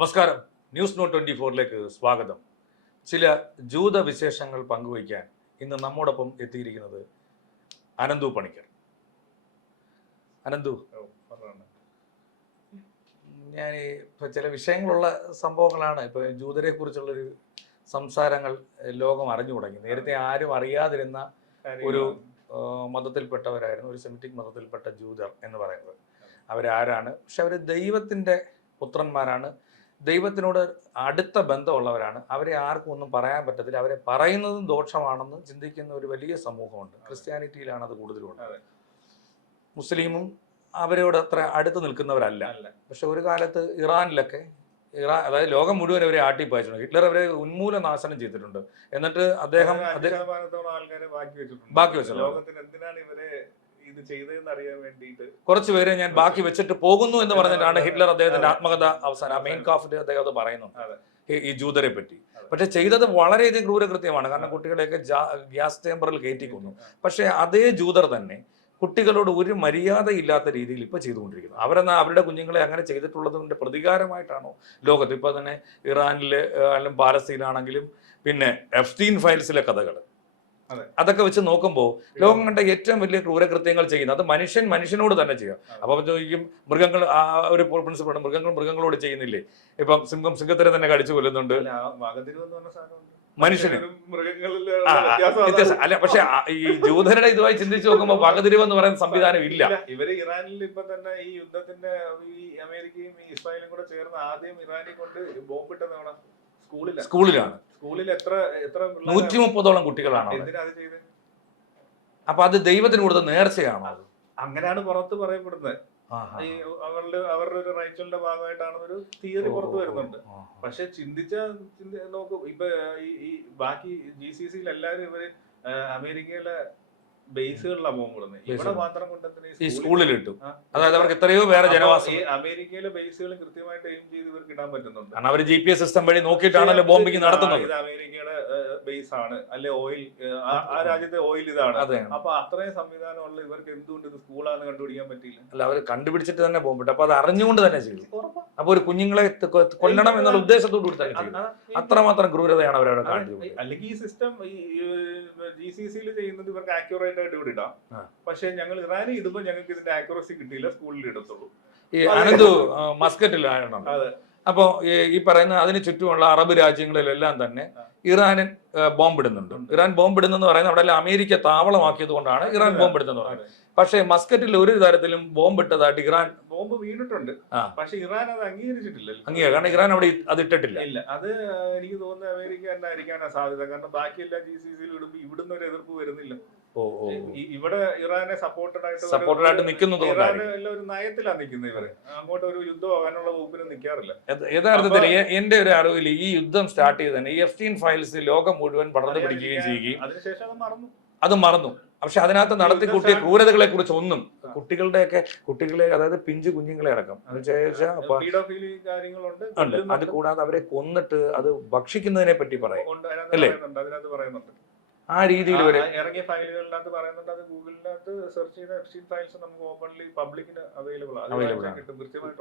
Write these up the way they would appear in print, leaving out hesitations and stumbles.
നമസ്കാരം. News not 24ലേക്ക് സ്വാഗതം. ചില ജൂത വിശേഷങ്ങൾ പങ്കുവയ്ക്കാൻ ഇന്ന് നമ്മോടൊപ്പം എത്തിയിരിക്കുന്നത് അനന്തു പണിക്കർ. അനന്തു, ഞാൻ ഇപ്പോൾ ചില വിഷയങ്ങളുള്ള സംഭവങ്ങളാണ്. ഇപ്പോൾ ജൂതരെ കുറിച്ചുള്ളൊരു സംസാരങ്ങൾ ലോകം അറിഞ്ഞു തുടങ്ങി. നേരത്തെ ആരും അറിയാതിരുന്ന ഒരു മതത്തിൽപ്പെട്ടവരായിരുന്നു, ഒരു സെമിറ്റിക് മതത്തിൽപ്പെട്ട ജൂതർ എന്ന് പറയുന്നത്. അവരാരാണ്? പക്ഷെ അവർ ദൈവത്തിൻ്റെ പുത്രന്മാരാണ്, ദൈവത്തിനോട് അടുത്ത ബന്ധമുള്ളവരാണ്. അവരെ ആർക്കും ഒന്നും പറയാൻ പറ്റത്തില്ല. അവരെ പറയുന്നതും ദോഷമാണെന്ന് ചിന്തിക്കുന്ന ഒരു വലിയ സമൂഹമുണ്ട്. ക്രിസ്ത്യാനിറ്റിയിലാണ് അത് കൂടുതലുണ്ട്. മുസ്ലിമും അവരോട് അത്ര അടുത്ത് നിൽക്കുന്നവരല്ല. പക്ഷെ ഒരു കാലത്ത് ഇറാനിലൊക്കെ അതായത് ലോകം മുഴുവൻ അവരെ ആട്ടിപ്പായിട്ടുണ്ട്. ഹിറ്റ്ലർ അവരെ ഉന്മൂലനാശനം ചെയ്തിട്ടുണ്ട്. എന്നിട്ട് അദ്ദേഹം ബാക്കി വെച്ചിട്ടുണ്ട്. കുറച്ചു പേരെ ഞാൻ ബാക്കി വെച്ചിട്ട് പോകുന്നു എന്ന് പറഞ്ഞിട്ടാണ് ഹിറ്റ്ലർ അദ്ദേഹത്തിന്റെ ആത്മകഥ അവസാനം മെയിൻ കാഫിൽ അദ്ദേഹം അത് പറയുന്നുണ്ട് ഈ ജൂതരെ പറ്റി. പക്ഷെ ചെയ്തത് വളരെയധികം ക്രൂരകൃത്യമാണ്. കാരണം കുട്ടികളെയൊക്കെ ഗ്യാസ് ചേമ്പറിൽ കയറ്റിക്കൊന്നു. പക്ഷെ അതേ ജൂതർ തന്നെ കുട്ടികളോട് ഒരു മര്യാദയില്ലാത്ത രീതിയിൽ ഇപ്പൊ ചെയ്തുകൊണ്ടിരിക്കുന്നു. അവരുടെ കുഞ്ഞുങ്ങളെ അങ്ങനെ ചെയ്തിട്ടുള്ളതിന്റെ പ്രതികാരമായിട്ടാണോ ലോകത്ത് ഇപ്പൊ തന്നെ ഇറാനില് അല്ലെങ്കിൽ പാലസ്തീനാണെങ്കിലും പിന്നെ എഫ്സ്റ്റീൻ ഫയൽസിലെ കഥകൾ അതൊക്കെ വെച്ച് നോക്കുമ്പോൾ ലോകം കണ്ട ഏറ്റവും വലിയ ക്രൂരകൃത്യങ്ങൾ ചെയ്യുന്നത് അത് മനുഷ്യനോട് തന്നെ ചെയ്യാം. അപ്പം ചോദിക്കും, മൃഗങ്ങൾ ഒരു പ്രിൻസിപ്പൾ, മൃഗങ്ങളോട് ചെയ്യുന്നില്ലേ? ഇപ്പം സിംഹത്തിനെ തന്നെ കടിച്ചു കൊല്ലുന്നുണ്ട് മനുഷ്യന്. അല്ല, പക്ഷെ ഈ ജൂതരുടെ ഇതുമായി ചിന്തിച്ചു നോക്കുമ്പോൾ വകതിരിവ് എന്ന് പറയുന്ന സംവിധാനം ഇല്ല. ഇവര് ഇറാനിൽ ഇപ്പൊ തന്നെ ഈ യുദ്ധത്തിന്റെ ഈ അമേരിക്കയും ഈ ഇസ്രായേലും കൂടെ ചേർന്ന് ആദ്യം ഇറാനെ കൊണ്ട് ബോംബിട്ടെന്നാണ് സ്കൂളിലാണ്. സ്കൂളിൽ എത്ര 130ഓളം കുട്ടികളാണ്. അപ്പൊ അത് ദൈവത്തിന് കൊടുത്ത നേർച്ചയാണോ? അങ്ങനെയാണ് പുറത്ത് പറയപ്പെടുന്നത്. അവരുടെ ഒരു റൈച്ചലിന്റെ ഭാഗമായിട്ടാണ് ഒരു തിയറി പുറത്ത് വരുന്നുണ്ട്. പക്ഷെ നോക്കൂ, ഇപ്പൊ ഈ ബാക്കി GCC എല്ലാരും ഇവര് അമേരിക്കയിലെ ബേസുകളിലാണ് ബോംബിടുന്നത്. ഇവിടെ മാത്രം കൊണ്ടുവന്ന് ഈ സ്കൂളിൽ ഇട്ടു. അതായത് അവർക്ക് എത്രയോ വേറെ ജനവാസം. അമേരിക്കയിലെ ബേസുകൾ കൃത്യമായിട്ട് എയിം ചെയ്ത് ഇവർക്ക് ഇടാൻ പറ്റുന്നുണ്ട്. കാരണം അവർ GPS സിസ്റ്റം വഴി നോക്കിയിട്ടാണല്ലോ ബോംബിങ് നടത്തുന്നത്. ഇത് അമേരിക്കയുടെ ബേസ് ആണ്, അല്ലെ ഓയിൽ, ആ രാജ്യത്തെ ഓയിൽ ഇതാണ്. അപ്പൊ അത്രയും സംവിധാനമുള്ള ഇവർക്ക് എന്തുകൊണ്ട് ഇത് സ്കൂളാന്ന് കണ്ടുപിടിക്കാൻ പറ്റിയില്ല? അല്ല, അവർ കണ്ടുപിടിച്ചിട്ട് തന്നെ ബോംബിട്ടു. അപ്പൊ അത് അറിഞ്ഞുകൊണ്ട് തന്നെ ചെയ്തു. അപ്പൊ ഒരു കുഞ്ഞുങ്ങളെ കൊല്ലണം എന്നുള്ള ഉദ്ദേശത്തോടു കൂടി തന്നെ അത്രമാത്രം ക്രൂരതയാണ് അവരവിടെ കാണിച്ചത്. അല്ലെങ്കിൽ ഈ സിസ്റ്റം GCC ചെയ്യുന്നത് ഇവർക്ക് ആക്യുറേറ്റ് ആയിട്ട് ഇവിടെ ഇടാം. പക്ഷെ ഞങ്ങൾ ഇറാനി ഇടുമ്പോൾ ഞങ്ങൾക്ക് ഇതിന്റെ ആക്യുറസി കിട്ടിയില്ല, സ്കൂളിൽ ഇടത്തുള്ളൂ. ഈ അനന്തു മസ്കറ്റിലാണ്. അപ്പോ ഈ പറയുന്ന അതിന് ചുറ്റുമുള്ള അറബ് രാജ്യങ്ങളിലെല്ലാം തന്നെ ഇറാൻ ബോംബിടുന്നുണ്ട്. ഇറാൻ ബോംബിടുന്നെന്ന് പറയുന്നത് അവിടെ അമേരിക്ക താവളമാക്കിയത് കൊണ്ടാണ് ഇറാൻ ബോംബിടുന്നെന്ന് പറയുന്നത്. പക്ഷേ മസ്കറ്റിൽ ഒരു തരത്തിലും ബോംബിട്ടതായിട്ട് ഇറാൻ ബോംബ് വീണിട്ടുണ്ട്. പക്ഷെ ഇറാൻ അത് അംഗീകരിച്ചിട്ടില്ല. കാരണം ഇറാൻ അവിടെ അത് ഇട്ടിട്ടില്ല. ഇല്ല, അത് എനിക്ക് തോന്നുന്നത് അമേരിക്ക തന്നെ ആയിരിക്കാനാണ് സാധ്യത. കാരണം ബാക്കി എല്ലാ GCC ഇടുമ്പോൾ ഇവിടുന്ന് ഒരു എതിർപ്പ് വരുന്നില്ല. ഇവിടെ ഇറാനെ സപ്പോർട്ടഡ് ആയിട്ട് നിൽക്കുന്നത് ഒരു നയത്തിലാണ് നിൽക്കുന്നത്. ഇവര് അങ്ങോട്ട് ഒരു യുദ്ധം ആകാനുള്ള വകുപ്പിന് നിൽക്കാറില്ല. യഥാർത്ഥത്തിൽ എന്റെ ഒരു അറിവിൽ ഈ യുദ്ധം സ്റ്റാർട്ട് ചെയ്ത് തന്നെ ഈ എഫ്സ്റ്റീൻ ഫയൽസ് ലോകം മുഴുവൻ പടർന്നു പിടിക്കുകയും ചെയ്യുകയും അതിനുശേഷം അത് മറന്നു. പക്ഷെ അതിനകത്ത് നടത്തിക്കൂട്ടിയ ക്രൂരതകളെ കുറിച്ച് ഒന്നും കുട്ടികളെ അതായത് പിഞ്ചു കുഞ്ഞുങ്ങളെ അടക്കം ഉണ്ട്. അത് കൂടാതെ അവരെ കൊന്നിട്ട് അത് ഭക്ഷിക്കുന്നതിനെ പറ്റി പറയും അല്ലേ? ആ രീതിയിൽ ഇറങ്ങിയ ഫയലുകളിനകത്ത് പറയുന്നുണ്ട്. അത് ഗൂഗിളിനകത്ത് സെർച്ച് ചെയ്ത എഫ്സ്റ്റീൻ ഫയൽസ് നമുക്ക് ഓപ്പൺലി പബ്ലിക്കിന് അവൈലബിൾ ആണ്,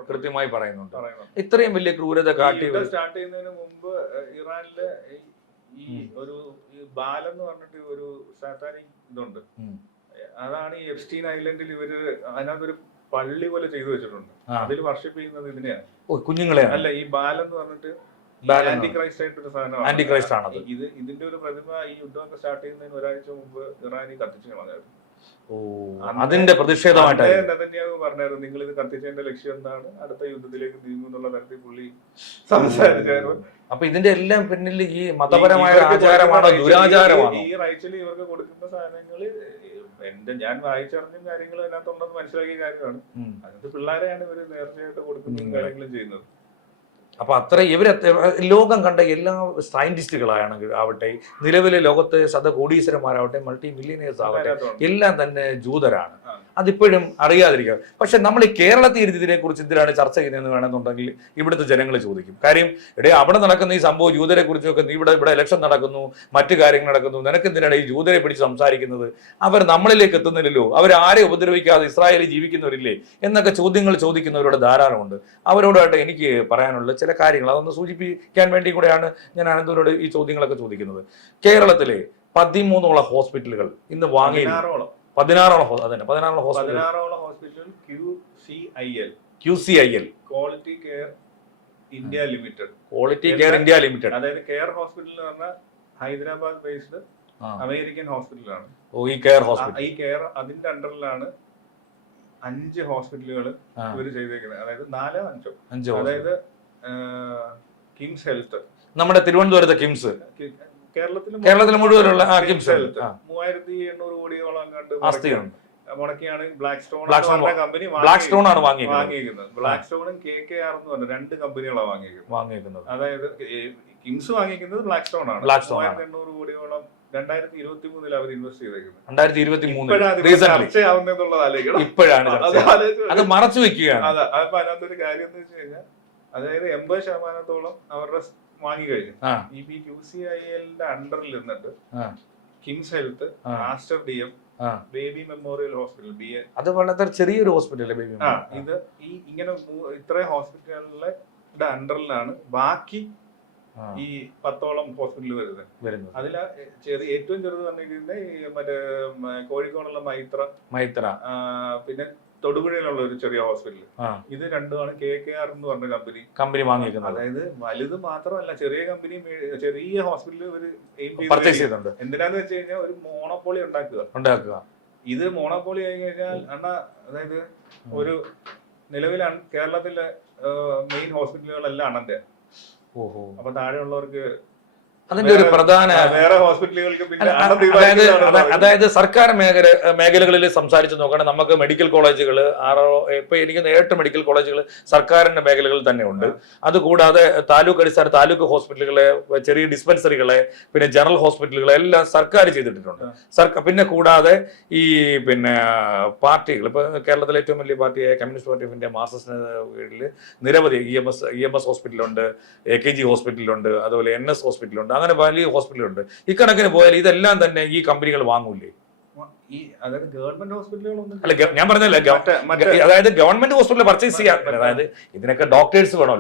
കൃത്യമായി പറയുന്നുണ്ട്. ഇത്രയും വലിയ ക്രൂരത കാട്ടി സ്റ്റാർട്ട് ചെയ്യുന്നതിന് മുമ്പ് ഇറാനിലെ ഈ ഒരു ബാലം എന്ന് പറഞ്ഞിട്ട് ഒരു സാത്താനിക് ഇതുണ്ട്. അതാണ് ഈ എഫ്സ്റ്റീൻ ഐലൻഡിൽ ഇവര് അതിനകത്തൊരു പള്ളി പോലെ ചെയ്തു വെച്ചിട്ടുണ്ട്. അതിൽ വർഷിപ്പ് ചെയ്യുന്നത് ഇതിനെയാണ്, കുഞ്ഞുങ്ങളെ അല്ല. ഈ ബാലം എന്ന് പറഞ്ഞിട്ട് ആന്റിക്രൈസ്റ്റ് ആയിട്ടൊരു സാധനമാണ്. ഇതിന്റെ ഒരു പ്രതിമ ഈ യുദ്ധമൊക്കെ സ്റ്റാർട്ട് ചെയ്യുന്നതിന് ഒരാഴ്ച മുമ്പ് ഇറാനി കത്തിച്ചു കളഞ്ഞായിരുന്നു. അതിന്റെ പ്രതിഷേധമായിട്ട് നെതന്യാഹു പറഞ്ഞായിരുന്നു, നിങ്ങൾ ഇത് കത്തിച്ചതിന്റെ ലക്ഷ്യം എന്താണ്, അടുത്ത യുദ്ധത്തിലേക്ക് നീങ്ങും എന്നുള്ള തരത്തിൽ പുള്ളി സംസാരിച്ചായിരുന്നു. അപ്പൊ ഇതിന്റെ എല്ലാം പിന്നിൽ ഈ മതപരമായ ആചാരമാണോ ദുരാചാരമാണോ? ഈ റൈച്ചലി ഇവർക്ക് കൊടുക്കുന്ന സാധനങ്ങള് ഞാൻ വായിച്ചറിഞ്ഞ കാര്യങ്ങൾ അതിനകത്തുണ്ടെന്ന് മനസ്സിലാക്കിയ കാര്യമാണ്. അതിനകത്ത് പിള്ളേരെയാണ് ഇവര് നേർച്ചയായിട്ട് കൊടുക്കുന്നതും കാര്യങ്ങളും ചെയ്യുന്നത്. അപ്പൊ അത്ര ലോകം കണ്ട എല്ലാ സയന്റിസ്റ്റുകളാവട്ടെ, നിലവിലെ ലോകത്തെ കോടീശ്വരന്മാരാവട്ടെ, മൾട്ടി മില്യനേഴ്സ് ആവട്ടെ, എല്ലാം തന്നെ ജൂതരാണ്. അതിപ്പോഴും അറിയാതിരിക്കുക. പക്ഷെ നമ്മൾ ഈ കേരളത്തിൽ ഇതിനെ കുറിച്ച് എന്തിനാണ് ചർച്ച ചെയ്യുന്നതെന്ന് വേണമെന്നുണ്ടെങ്കിൽ ഇവിടുത്തെ ജനങ്ങൾ ചോദിക്കും. കാര്യം അവിടെ നടക്കുന്ന ഈ സംഭവം ജൂതരെ കുറിച്ചൊക്കെ ഇവിടെ ഇലക്ഷൻ നടക്കുന്നു, മറ്റു കാര്യങ്ങൾ നടക്കുന്നു, നിനക്കെന്തിനാണ് ഈ ജൂതരെ പിടിച്ച് സംസാരിക്കുന്നത്? അവർ നമ്മളിലേക്ക് എത്തുന്നില്ലല്ലോ, അവർ ആരെ ഉപദ്രവിക്കാതെ ഇസ്രായേലിൽ ജീവിക്കുന്നവരില്ലേ എന്നൊക്കെ ചോദ്യങ്ങൾ ചോദിക്കുന്നവരോട് ധാരാളമുണ്ട്. അവരോടായിട്ട് എനിക്ക് പറയാനുള്ള ചില കാര്യങ്ങൾ അതൊന്ന് സൂചിപ്പിക്കാൻ വേണ്ടി കൂടെയാണ് ഞാൻ അനന്തപുരോട് ഈ ചോദ്യങ്ങളൊക്കെ ചോദിക്കുന്നത്. കേരളത്തിലെ 13 ഹോസ്പിറ്റലുകൾ ഇന്ന് വാങ്ങി 16 hospital QCIL quality care India limited. അതായത് കെയർ ഹോസ്പിറ്റൽ എന്ന് പറഞ്ഞാൽ ഹൈദരാബാദ് ബേസ്ഡ് അമേരിക്കൻ ഹോസ്പിറ്റലാണ്. ഈ കെയർ അതിന്റെ അണ്ടറിലാണ് 5 ഹോസ്പിറ്റലുകൾ ഇവര് ചെയ്തേക്കുന്നത്. അതായത് 4-5. അതായത് കിംസ് ഹെൽത്ത്, നമ്മുടെ തിരുവനന്തപുരത്തെ കിംസ്, കേരളത്തിൽ മുഴുവനുള്ള കിംസ് ഹെൽത്ത് 3800 കോടിയോളം കണ്ട് മുടക്കിയാണ് ബ്ലാക്ക് സ്റ്റോൺ ആണ് വാങ്ങിയിരിക്കുന്നത്. ബ്ലാക്ക് സ്റ്റോണും KKR എന്ന് പറഞ്ഞ 2 കമ്പനികളാണ് വാങ്ങിയിരിക്കുന്നത്. അതായത് കിംസ് വാങ്ങിയിരിക്കുന്നത് ബ്ലാക്ക് സ്റ്റോൺ ആണ്. 3800 കോടിയോളം 2023 അവർ ഇൻവെസ്റ്റ് ചെയ്തേക്കുന്നത്. 2023 ഇപ്പോഴാണ് അത് മറച്ചു വെക്കുകയാണ്. അപ്പൊ അതിനകത്തൊരു കാര്യം എന്ന് വെച്ച് കഴിഞ്ഞാൽ അതായത് 80% അവരുടെ വാങ്ങി കഴിഞ്ഞു. ഈ QCILന്റെ അണ്ടറിൽ നിന്നിട്ട് KIMS health, master DM, baby memorial hospital BN, അത് വളരെ ചെറിയൊരു ഹോസ്പിറ്റൽ. ഇത് ഈ ഇങ്ങനെ ഇത്രയും ഹോസ്പിറ്റലുകളുടെ അണ്ടറിലാണ് ബാക്കി ഈ 10ഓളം ഹോസ്പിറ്റൽ വരുന്നത്. അതിൽ ഏറ്റവും ചെറുത് പറഞ്ഞിരിക്കുന്നത് മറ്റേ കോഴിക്കോടുള്ള മൈത്ര, പിന്നെ തൊടുപുഴയിലുള്ള ഒരു ചെറിയ ഹോസ്പിറ്റൽ. ഇത് രണ്ടുമാണ് KKR എന്ന് പറഞ്ഞ കമ്പനി വാങ്ങിയിരിക്കുന്നത്. അതായത് വലുത് മാത്രമല്ല, ചെറിയ കമ്പനി, ചെറിയ ഹോസ്പിറ്റൽ ഒരു പർച്ചേസ് ചെയ്യുന്നുണ്ട്. എന്തിനാന്ന് വെച്ച് കഴിഞ്ഞാൽ ഒരു മോണോപോളി ഉണ്ടാക്കുക. ഇത് മോണോപോളി ആയി കഴിഞ്ഞാൽ അതായത് ഒരു നിലവിൽ കേരളത്തിലെ മെയിൻ ഹോസ്പിറ്റലുകളെല്ലാം അണന്റെ. അപ്പൊ താഴെയുള്ളവർക്ക് അതിന്റെ ഒരു പ്രധാന വേറെ ഹോസ്പിറ്റലുകൾക്ക് അതായത് സർക്കാർ മേഖലകളിൽ സംസാരിച്ച് നോക്കുകയാണെങ്കിൽ നമുക്ക് മെഡിക്കൽ കോളേജുകൾ ഇപ്പൊ എനിക്ക് 8 മെഡിക്കൽ കോളേജുകൾ സർക്കാരിന്റെ മേഖലകളിൽ തന്നെ ഉണ്ട്. അതുകൂടാതെ താലൂക്ക് അടിസ്ഥാന താലൂക്ക് ഹോസ്പിറ്റലുകളെ, ചെറിയ ഡിസ്പെൻസറികളെ, പിന്നെ ജനറൽ ഹോസ്പിറ്റലുകളെ എല്ലാം സർക്കാർ ചെയ്തിട്ടുണ്ട്. പിന്നെ കൂടാതെ ഈ പാർട്ടികൾ, ഇപ്പൊ കേരളത്തിലെ ഏറ്റവും വലിയ പാർട്ടിയായ Communist Party of India Marxist കീഴിൽ നിരവധി EMS ഹോസ്പിറ്റലുണ്ട്, AKG ഹോസ്പിറ്റലുണ്ട്, അതുപോലെ NS ഹോസ്പിറ്റലുണ്ട്, അങ്ങനെ വലിയ ഹോസ്പിറ്റലുണ്ട്. ഇക്കണക്കിന് പോയാൽ ഇതെല്ലാം തന്നെ ഈ കമ്പനികൾ വാങ്ങൂലേ? അതായത് ഗവൺമെന്റ് ഹോസ്പിറ്റലുകളൊന്നും അല്ല, ഞാൻ പറഞ്ഞല്ല, അതായത് ഗവൺമെന്റ് ഹോസ്പിറ്റൽ പർച്ചേസ് ചെയ്യാൻ, അതായത് ഇതിനൊക്കെ ഡോക്ടേഴ്സ് വേണം.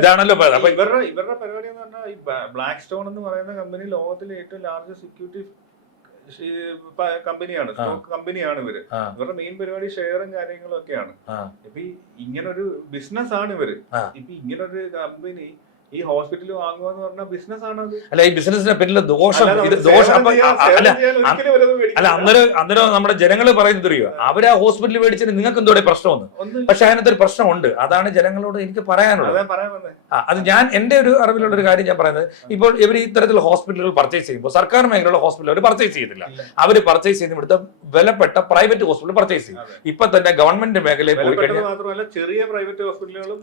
ഇതാണല്ലോ ഇവരുടെ പരിപാടി എന്ന് പറഞ്ഞാൽ ഈ ബ്ലാക്ക് സ്റ്റോൺ എന്ന് പറയുന്ന കമ്പനി ലോകത്തിലെ ഏറ്റവും ലാർജസ്റ്റ് സെക്യൂരിറ്റി കമ്പനിയാണ് ഇവര്. ഇവരുടെ മെയിൻ പരിപാടി ഷെയറും കാര്യങ്ങളും ഒക്കെയാണ്. ഇപ്പൊ ഇങ്ങനൊരു ബിസിനസ് ആണ് ഇവര്. ഇപ്പൊ ഇങ്ങനൊരു കമ്പനി ഈ ഹോസ്പിറ്റൽ വാങ്ങുക എന്ന് പറഞ്ഞാൽ ബിസിനസ് ആണ്. അല്ല, ഈ ബിസിനസിന്റെ പിന്നിലെ ദോഷം അന്നേരം നമ്മുടെ ജനങ്ങൾ പറയുന്നത് അറിയുക, അവര് ആ ഹോസ്പിറ്റലിൽ മേടിച്ചിട്ട് നിങ്ങൾക്ക് എന്തോടെ പ്രശ്നമൊന്നും. പക്ഷെ അതിനകത്തൊരു പ്രശ്നമുണ്ട്. അതാണ് ജനങ്ങളോട് എനിക്ക് പറയാനുള്ളത്. അത് ഞാൻ എന്റെ ഒരു അറിവിലുള്ള ഒരു കാര്യം ഞാൻ പറയുന്നത്, ഇപ്പോൾ ഇവർ ഇത്തരത്തിൽ ഹോസ്പിറ്റലുകൾ പർച്ചേസ് ചെയ്യുമ്പോൾ സർക്കാർ മേഖലയുള്ള ഹോസ്പിറ്റൽ അവർ പർച്ചേസ് ചെയ്തില്ല. അവർ പർച്ചേസ് ചെയ്യുന്ന ഇവിടുത്തെ വിലപ്പെട്ട പ്രൈവറ്റ് ഹോസ്പിറ്റൽ പർച്ചേസ് ചെയ്യും. ഇപ്പൊ തന്നെ ഗവൺമെന്റ് മേഖലയിൽ പോയി കഴിഞ്ഞാൽ ചെറിയ പ്രൈവറ്റ് ഹോസ്പിറ്റലുകളും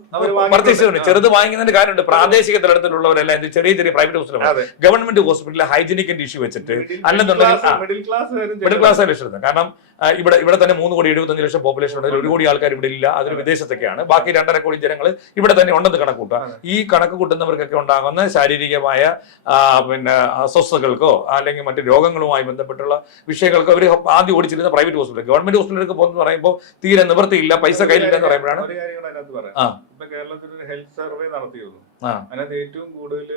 പർച്ചേസ് ചെയ്യുന്നുണ്ട്. ചെറുത് വാങ്ങിക്കുന്നതിന്റെ കാര്യമുണ്ട്. പ്രാദേശിക തലത്തിലുള്ളവരെല്ലാം ചെറിയ പ്രൈവറ്റ് ഹോസ്പിറ്റൽ, ഗവൺമെന്റ് ഹോസ്പിറ്റലിൽ ഹൈജീനിക്കിന്റെ ഇഷ്യൂ വെച്ചിട്ട് അല്ലെന്നുണ്ടെങ്കിൽ മിഡിൽ ക്ലാസ് ലക്ഷം. കാരണം ഇവിടെ തന്നെ 3,75,00,000 പോപ്പുലേഷൻ ഉണ്ടെങ്കിൽ 1 കോടി ആൾക്കാർ ഇവിടെ ഇല്ല. അതൊരു വിദേശത്തൊക്കെയാണ്. ബാക്കി 2.5 കോടി ജനങ്ങൾ ഇവിടെ തന്നെ ഉണ്ടെന്ന് കണക്ക് കൂട്ടുക. ഈ കണക്ക് കൂട്ടുന്നവർക്കൊക്കെ ഉണ്ടാകുന്ന ശാരീരികമായ അസ്വസ്ഥതകൾക്കോ അല്ലെങ്കിൽ മറ്റു രോഗങ്ങളുമായി ബന്ധപ്പെട്ടുള്ള വിഷയങ്ങൾക്കോ അവർ ആദ്യം ഓടിച്ചിരുന്ന പ്രൈവറ്റ് ഹോസ്പിറ്റൽ. ഗവൺമെന്റ് ഹോസ്പിറ്റലിലേക്ക് പോകുന്ന പറയുമ്പോൾ തീരെ നിവൃത്തിയില്ല, പൈസ കയ്യിലില്ലെന്ന് പറയുമ്പോഴാണ്. ഇപ്പൊ കേരളത്തിൽ ഒരു ഹെൽത്ത് സർവേ നടത്തിയിരുന്നു. അതിനകത്ത് ഏറ്റവും കൂടുതൽ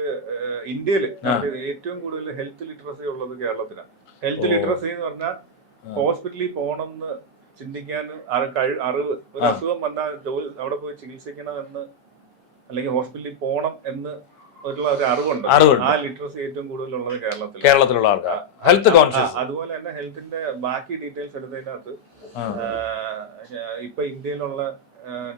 ഇന്ത്യയിൽ ഏറ്റവും കൂടുതൽ ഹെൽത്ത് ലിറ്ററസി ഉള്ളത് കേരളത്തിലാണ്. ഹെൽത്ത് ലിറ്ററസി എന്ന് പറഞ്ഞാൽ ഹോസ്പിറ്റലിൽ പോകണമെന്ന് ചിന്തിക്കാൻ അറിവ്, ഒരു അസുഖം വന്നാൽ അവിടെ പോയി ചികിത്സിക്കണമെന്ന് അല്ലെങ്കിൽ ഹോസ്പിറ്റലിൽ പോകണം എന്ന് ഉള്ള ഒരു അറിവുണ്ട്. ആ ലിറ്ററസി ഏറ്റവും കൂടുതലുള്ളത് കേരളത്തിലുള്ള ആൾക്കാർ. Health conscious. അതുപോലെ തന്നെ ഹെൽത്തിന്റെ ബാക്കി ഡീറ്റെയിൽസ് എടുത്തതിനകത്ത് ഇപ്പൊ ഇന്ത്യയിലുള്ള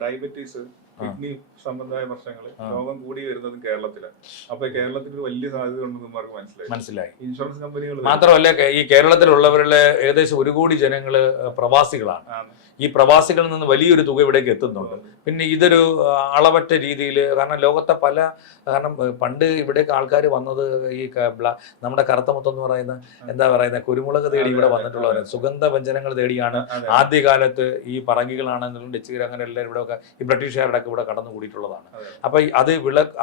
ഡയബറ്റീസ്, കിഡ്നി സംബന്ധമായ പ്രശ്നങ്ങൾ രോഗം കൂടി വരുന്നതും കേരളത്തിലാണ്. അപ്പൊ കേരളത്തിൽ ഒരു വലിയ സാധ്യത ഉണ്ടെന്ന് നമുക്ക് മനസ്സിലായി. ഇൻഷുറൻസ് കമ്പനികൾ മാത്രമല്ല ഈ കേരളത്തിലുള്ളവരിലെ ഏകദേശം 1 കോടി ജനങ്ങള് പ്രവാസികളാണ്. ഈ പ്രവാസികളിൽ നിന്ന് വലിയൊരു തുക ഇവിടേക്ക് എത്തുന്നുണ്ട്. പിന്നെ ഇതൊരു അളവറ്റ രീതിയിൽ, കാരണം ലോകത്തെ കാരണം പണ്ട് ഇവിടേക്ക് ആൾക്കാർ വന്നത് ഈ നമ്മുടെ കറുത്തമുത്തം എന്ന് പറയുന്ന എന്താ പറയുന്ന കുരുമുളക് തേടി ഇവിടെ വന്നിട്ടുള്ളവർ, സുഗന്ധ വ്യഞ്ജനങ്ങൾ തേടിയാണ് ആദ്യകാലത്ത് ഈ പറങ്കികളാണെങ്കിലും ഡച്ചുകാർ അങ്ങനെ എല്ലാവരും ഇവിടെ ഒക്കെ ഈ ബ്രിട്ടീഷുകാരുടെ ഒക്കെ ഇവിടെ കടന്നു കൂടിയിട്ടുള്ളതാണ്. അപ്പൊ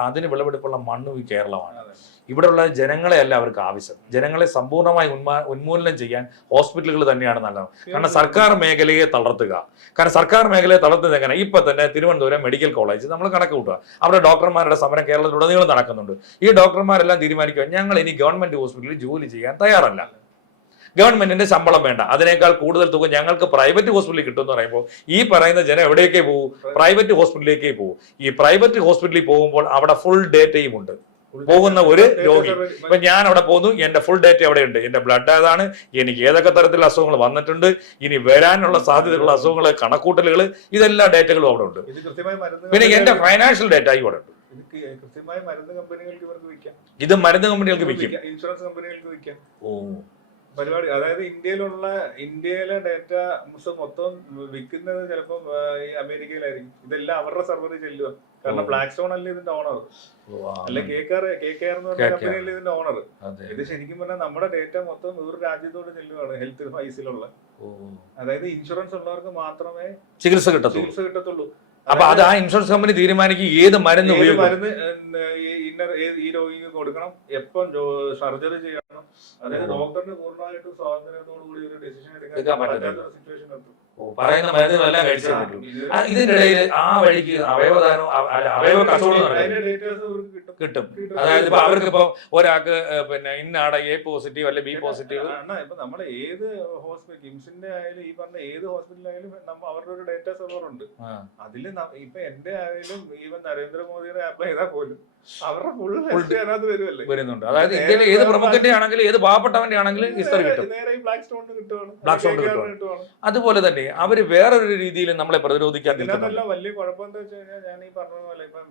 അതിന് വിളവെടുപ്പുള്ള മണ്ണും ഈ കേരളമാണ്. ഇവിടെയുള്ള ജനങ്ങളെയല്ല അവർക്ക് ആവശ്യം. ജനങ്ങളെ സമ്പൂർണ്ണമായി ഉന്മൂലനം ചെയ്യാൻ ഹോസ്പിറ്റലുകൾ തന്നെയാണ് നല്ലത്. കാരണം സർക്കാർ മേഖലയെ തളർത്തുക. കാരണം സർക്കാർ മേഖലയെ തളർത്തുന്നത് എങ്ങനെ? ഇപ്പൊ തന്നെ തിരുവനന്തപുരം മെഡിക്കൽ കോളേജ് നമ്മൾ കണക്ക് കൂട്ടുക, അവിടെ ഡോക്ടർമാരുടെ സമരം കേരളത്തിലുടനീളം നടക്കുന്നുണ്ട്. ഈ ഡോക്ടർമാരെല്ലാം തീരുമാനിക്കുക, ഞങ്ങൾ ഇനി ഗവൺമെന്റ് ഹോസ്പിറ്റലിൽ ജോലി ചെയ്യാൻ തയ്യാറല്ല, ഗവൺമെന്റിന്റെ ശമ്പളം വേണ്ട, അതിനേക്കാൾ കൂടുതൽ തുക ഞങ്ങൾക്ക് പ്രൈവറ്റ് ഹോസ്പിറ്റലിൽ കിട്ടുമെന്ന് പറയുമ്പോൾ ഈ പറയുന്ന ജനം എവിടേക്കേ പോകും? പ്രൈവറ്റ് ഹോസ്പിറ്റലിലേക്കേ പോകും. ഈ പ്രൈവറ്റ് ഹോസ്പിറ്റലിൽ പോകുമ്പോൾ അവിടെ ഫുൾ ഡേറ്റയും ഉണ്ട്. പോകുന്ന ഒരു രോഗി, ഇപ്പൊ ഞാൻ അവിടെ പോകുന്നു, എന്റെ ഫുൾ ഡേറ്റ അവിടെ ഉണ്ട്, എന്റെ ബ്ലഡ് ഏതാണ്, എനിക്ക് ഏതൊക്കെ തരത്തിലുള്ള അസുഖങ്ങൾ വന്നിട്ടുണ്ട്, ഇനി വരാനുള്ള സാധ്യതയുള്ള അസുഖങ്ങൾ, കണക്കൂട്ടലുകൾ, ഇതെല്ലാ ഡേറ്റകളും അവിടെ ഉണ്ട്. പിന്നെ എന്റെ ഫൈനാൻഷ്യൽ ഡേറ്റയും അവിടെ ഉണ്ട്. ഇത് മരുന്ന് കമ്പനികൾക്ക് വിൽക്കും, ഇൻഷുറൻസ് കമ്പനികൾക്ക് വിൽക്കാം. പരിപാടി അതായത് ഇന്ത്യയിലെ ഡേറ്റ മൊത്തം വിൽക്കുന്നത് ചിലപ്പോൾ ഈ അമേരിക്കയിലായിരിക്കും. ഇതെല്ലാം അവരുടെ സെർവറിൽ ചെല്ലുക. കാരണം ബ്ലാക്ക് സ്റ്റോൺ അല്ലേ ഇതിന്റെ ഓണർ, അല്ല KKR എന്ന് പറഞ്ഞ കമ്പനിയല്ലേ ഇതിന്റെ ഓണർ. ഇത് ശരിക്കും പറഞ്ഞാൽ നമ്മുടെ ഡേറ്റ മൊത്തം വേറെ രാജ്യത്തോട് ചെല്ലുകയാണ്, ഹെൽത്ത് വൈസിലുള്ള. അതായത് ഇൻഷുറൻസ് ഉള്ളവർക്ക് മാത്രമേ ചികിത്സ കിട്ടത്തുള്ളൂ. അപ്പൊ അത് ആ ഇൻഷുറൻസ് കമ്പനി തീരുമാനിക്കും ഏത് മരുന്ന് ഈ രോഗിക്ക് കൊടുക്കണം, എപ്പം സർജറി ചെയ്യണം. അതായത് ഡോക്ടറിന് പൂർണ്ണമായിട്ടും സ്വാതന്ത്ര്യത്തോടു കൂടി ഒരു ഡിസിഷൻ എടുക്കാൻ പറ്റാത്ത സിറ്റുവേഷൻ എത്തും. പറയുന്ന മരുന്നുകളെല്ലാം കഴിച്ചു ഇതിനിടയിൽ ആ വഴിക്ക് അവയവദാനം, അവയവ കച്ചവടം കിട്ടും. അതായത് ഇപ്പൊ അവർക്ക് ഇപ്പൊ ഒരാൾക്ക് പിന്നെ ഇന്നാടെ A പോസിറ്റീവ് അല്ലെ B പോസിറ്റീവ്. ഇപ്പൊ നമ്മളെ ഏത് ഹോസ്പിറ്റൽ, കിംസിന്റെ ആയാലും ഈ പറഞ്ഞ ഏത് ഹോസ്പിറ്റലായാലും അവരുടെ ഒരു ഡേറ്റ സെർവർ ഉണ്ട്. അതില് ഇപ്പൊ എന്റെ ആയാലും ഈവൻ നരേന്ദ്രമോദിയുടെ അപ്ലൈ ചെയ്താൽ പോലും അവരുടെ ഫുൾ അതിനകത്ത് വരുന്നുണ്ട്. അതായത് ഇന്ത്യയിലെ ഏത് പ്രമുഖന്റെ ആണെങ്കിലും ഏത് പാവപ്പെട്ടവന്റെ ആണെങ്കിലും ഹിസ്റ്ററി കിട്ടും. ബ്ലാക്ക് സ്റ്റോൺ കിട്ടുവാണ്. അതുപോലെ തന്നെ അവര് വേറൊരു രീതിയിൽ നമ്മളെ പ്രതിരോധിക്കാൻ ഇതിനകത്തെല്ലാം വലിയ കുഴപ്പം എന്താ വെച്ച് കഴിഞ്ഞാൽ, ഞാൻ ഈ പറഞ്ഞതുപോലെ ഇപ്പം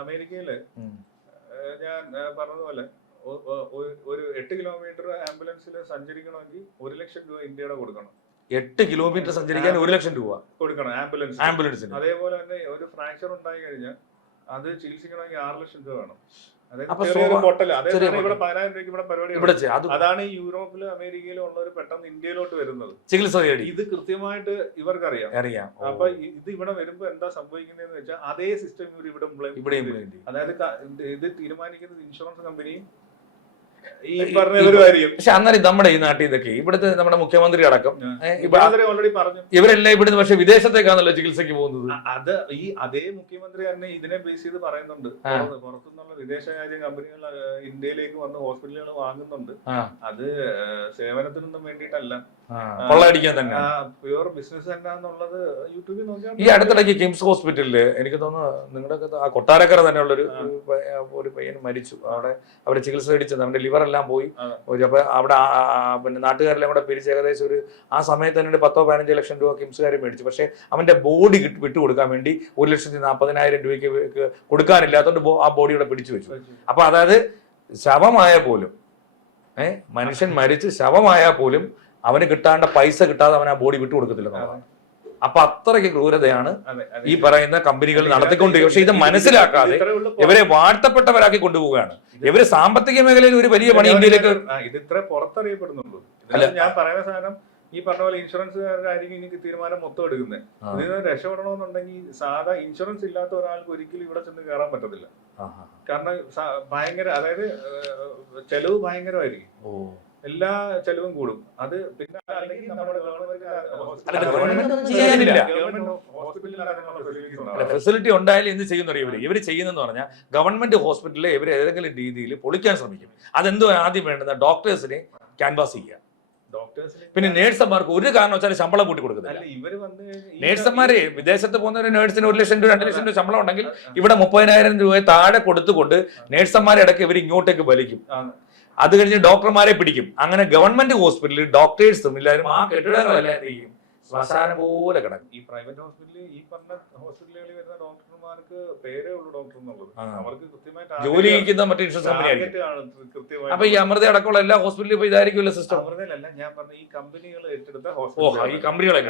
അമേരിക്കയില് ഞാൻ പറഞ്ഞതുപോലെ ഒരു 8 കിലോമീറ്റർ ആംബുലൻസിൽ സഞ്ചരിക്കണമെങ്കിൽ 1 ലക്ഷം രൂപ ഇന്ത്യയുടെ കൊടുക്കണം. 8 കിലോമീറ്റർ സഞ്ചരിക്കാൻ 1 ലക്ഷം രൂപ കൊടുക്കണം ആംബുലൻസിന്. അതേപോലെ തന്നെ ഒരു ഫ്രാക്ചർ ഉണ്ടായി കഴിഞ്ഞാൽ അത് ചികിത്സിക്കണമെങ്കിൽ 6 ലക്ഷം രൂപ വേണം. അതാണ് ഈ യൂറോപ്പിലും അമേരിക്കയിലും ഉള്ളവർ പെട്ടെന്ന് ഇന്ത്യയിലോട്ട് വരുന്നത് ചികിത്സ തേടി. ഇത് കൃത്യമായിട്ട് ഇവർക്കറിയാം. അപ്പൊ ഇത് ഇവിടെ വരുമ്പോ എന്താ സംഭവിക്കുന്നതെന്ന് വെച്ചാൽ അതേ സിസ്റ്റം ഇവിടെ അതായത് ഇത് തീരുമാനിക്കുന്നത് ഇൻഷുറൻസ് കമ്പനിയും ഈ പറഞ്ഞവരുമായിരിക്കും. പക്ഷെ അന്നേരം നമ്മുടെ ഈ നാട്ടിൽ ഇതൊക്കെ ഇവിടുത്തെ നമ്മുടെ മുഖ്യമന്ത്രി അടക്കം ഓൾറെഡി പറഞ്ഞു ഇവരെല്ലാം ഇവിടുന്ന് പക്ഷെ വിദേശത്തേക്കാണല്ലോ ചികിത്സയ്ക്ക് പോകുന്നത്. അത് ഈ അതേ മുഖ്യമന്ത്രി തന്നെ ഇതിനെ ബേസ് ചെയ്ത് പറയുന്നുണ്ട്. പുറത്തുനിന്നുള്ള വിദേശകാര്യ കമ്പനികൾ ഇന്ത്യയിലേക്ക് വന്ന് ഹോസ്പിറ്റലുകൾ വാങ്ങുന്നുണ്ട്. അത് സേവനത്തിനൊന്നും വേണ്ടിയിട്ടല്ല, കൊള്ളയടിക്കാൻ തന്നെ, പ്യുവർ ബിസിനസ് തന്നെ എന്നുള്ളത് യൂട്യൂബിൽ നോക്കിയാൽ. ഈ അടുത്തിടയ്ക്ക് കിംസ് ഹോസ്പിറ്റലില് എനിക്ക് തോന്നുന്നു നിങ്ങളുടെ ആ കൊട്ടാരക്കര തന്നെയുള്ളൊരു പയ്യൻ മരിച്ചു. അവിടെ അവരെ ചികിത്സ മേടിച്ചത് അവന്റെ ലിവർ എല്ലാം പോയി. അപ്പൊ അവിടെ പിന്നെ നാട്ടുകാരെല്ലാം കൂടെ പിരിച്ച് ഏകദേശം ഒരു ആ സമയത്ത് തന്നെ 10-15 ലക്ഷം രൂപ കിംസുകാർ മേടിച്ചു. പക്ഷെ അവന്റെ ബോഡി വിട്ടുകൊടുക്കാൻ വേണ്ടി 1,40,000 രൂപയ്ക്ക് കൊടുക്കാനില്ലാത്തതുകൊണ്ട് ആ ബോഡിയുടെ പിടിച്ചു വെച്ചു. അപ്പൊ അതായത് ശവമായ പോലും മനുഷ്യൻ മരിച്ച് ശവമായാൽ പോലും അവന് കിട്ടാണ്ട പൈസ കിട്ടാതെ അവൻ ആ ബോഡി വിട്ടുകൊടുക്കത്തില്ലെന്നുള്ളതാണ്. അപ്പൊ അത്രയ്ക്ക് ക്രൂരതയാണ് ഈ പറയുന്ന കമ്പനികൾ നടത്തിക്കൊണ്ടിരിക്കുക. പക്ഷെ ഇത് മനസ്സിലാക്കാതെ ഇവരെ വാഴ്ത്തപ്പെട്ടവരാക്കി കൊണ്ടുപോവുകയാണ്. ഇവര് സാമ്പത്തിക മേഖലയിൽ ഒരു വലിയ പണി ഇന്ത്യയിലേക്ക് ഇത് ഇത്ര പുറത്തറിയപ്പെടുന്നുള്ളൂ. ഞാൻ പറയുന്ന സാധനം ഈ പറഞ്ഞ പോലെ ഇൻഷുറൻസുകാരായിരിക്കും എനിക്ക് തീരുമാനം മൊത്തം എടുക്കുന്നത്. ഇതിന് രക്ഷപ്പെടണമെന്നുണ്ടെങ്കിൽ സാധാ ഇൻഷുറൻസ് ഇല്ലാത്ത ഒരാൾക്ക് ഒരിക്കലും ഇവിടെ ചെന്ന് കയറാൻ പറ്റത്തില്ല. കാരണം ഭയങ്കര, അതായത് ചെലവ് ഭയങ്കരമായിരിക്കും, എല്ലാ ചെലവും കൂടും. അത് പിന്നെ അല്ലെങ്കിൽ നമ്മുടെ ഫെസിലിറ്റി ഉണ്ടായാലും എന്ത് ചെയ്യുന്ന ഇവര് ചെയ്യുന്നെന്ന് പറഞ്ഞാൽ ഗവൺമെന്റ് ഹോസ്പിറ്റലിൽ ഇവർ ഏതെങ്കിലും രീതിയിൽ പൊളിക്കാൻ ശ്രമിക്കും. അതെന്തോ ആദ്യം വേണ്ടത് ഡോക്ടേഴ്സിനെ ക്യാൻവാസ് ചെയ്യുക. പിന്നെ നേഴ്സുമാർക്ക് ഒരു കാരണവശാലും ശമ്പളം കൂട്ടി കൊടുക്കുന്നില്ല. നേഴ്സുമാര് വിദേശത്ത് പോകുന്ന നേഴ്സിന് 1 ലക്ഷം രൂപ 2 ലക്ഷം രൂപ ശമ്പളം ഉണ്ടെങ്കിൽ ഇവിടെ 30,000 രൂപ താഴെ കൊടുത്തുകൊണ്ട് നേഴ്സുമാരെ ഇടയ്ക്ക് ഇവർ ഇങ്ങോട്ടേക്ക് വലിക്കും. അത് കഴിഞ്ഞ് ഡോക്ടർമാരെ പിടിക്കും. അങ്ങനെ ഗവൺമെന്റ് ഹോസ്പിറ്റലിൽ ഡോക്ടേഴ്സും എല്ലാവരും ആ കെട്ടിടങ്ങളെല്ലാം ചെയ്യും, ശ്മശാനം പോലെ കിടക്കും. ഈ പ്രൈവറ്റ് ഹോസ്പിറ്റലിൽ ഈ പറഞ്ഞ ഹോസ്പിറ്റലുകളിൽ വരുന്ന ഡോക്ടർമാർക്ക് പേരേ ഉള്ളൂ ഡോക്ടർ എന്നുള്ളത്. അവർക്ക് കൃത്യമായിട്ട് ജോലി ചെയ്യുന്ന മറ്റു ഇൻഷുറൻസ് കമ്പനി കൃത്യമായിട്ട്. അപ്പൊ ഈ അമൃത അടക്കമുള്ള എല്ലാ ഹോസ്പിറ്റലിലും ഇപ്പൊ ഇതായിരിക്കുമല്ലോ സിസ്റ്റം. അമൃതയിലല്ല ഞാൻ പറഞ്ഞ ഈ കമ്പനികൾ ഏറ്റെടുത്ത ഈ ഹോസ്പിറ്റൽ, കമ്പനികളെ